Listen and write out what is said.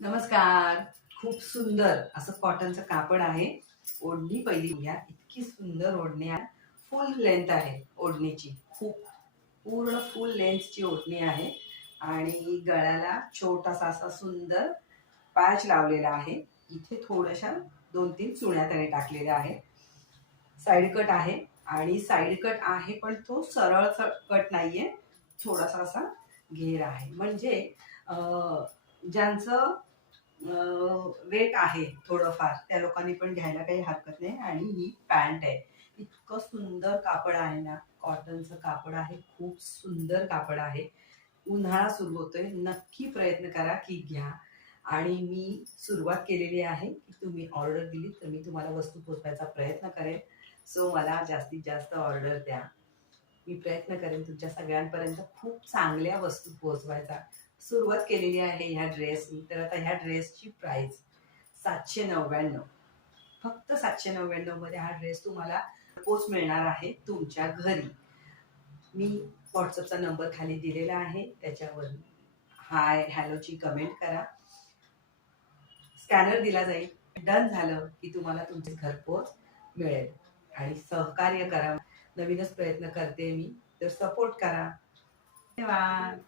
नमस्कार. खूप सुंदर असं कॉटनचं कापड आहे. ओढणी पहिली घ्या. इतकी सुंदर ओढणी आहे. फुल लेंथ आहे ओढणीची. खूप पूर्ण फुल लेंथची ओढणी आहे आणि गळ्याला छोटासा असा सुंदर पॅच लावलेला आहे. इथे थोड्याशा 2-3 चुण्या त्याने टाकलेल्या आहेत. साइड कट आहे आणि साइड कट आहे पण तो सरळ कट नाहीये. थोडासा असा घेर आहे. म्हणजे ज्यांचं वेट आहे थोडंफार त्या लोकांनी पण घ्यायला काही हरकत नाही. आणि ही पॅन्ट आहे. इतकं सुंदर कापड आहे ना, कॉटनचं कापड आहे. खूप सुंदर कापड आहे. उन्हाळा सुरू होतोय, नक्की प्रयत्न करा की घ्या. आणि मी सुरुवात केलेली आहे की तुम्ही ऑर्डर दिली तर मी तुम्हाला वस्तू पोचवायचा प्रयत्न करेन. सो मला जास्तीत जास्त ऑर्डर द्या. मी प्रयत्न करेन तुमच्या सगळ्यांपर्यंत खूप चांगल्या वस्तू पोहोचवायचा. सुरुवात केलेली आहे ह्या ड्रेसनी. तर आता ह्या ड्रेसची प्राइस 799. फक्त 799 मध्ये हा ड्रेस तुम्हाला पोच मिळणार आहे तुमच्या घरी. मी व्हॉट्सअपचा नंबर खाली दिलेला आहे, त्याच्यावर हाय हॅलोची कमेंट करा. स्कॅनर दिला जाईल. डन झालं की तुम्हाला तुमचे घरपोच मिळेल. आणि सहकार्य करा. नवीनच प्रयत्न करते मी, तर सपोर्ट करा. धन्यवाद.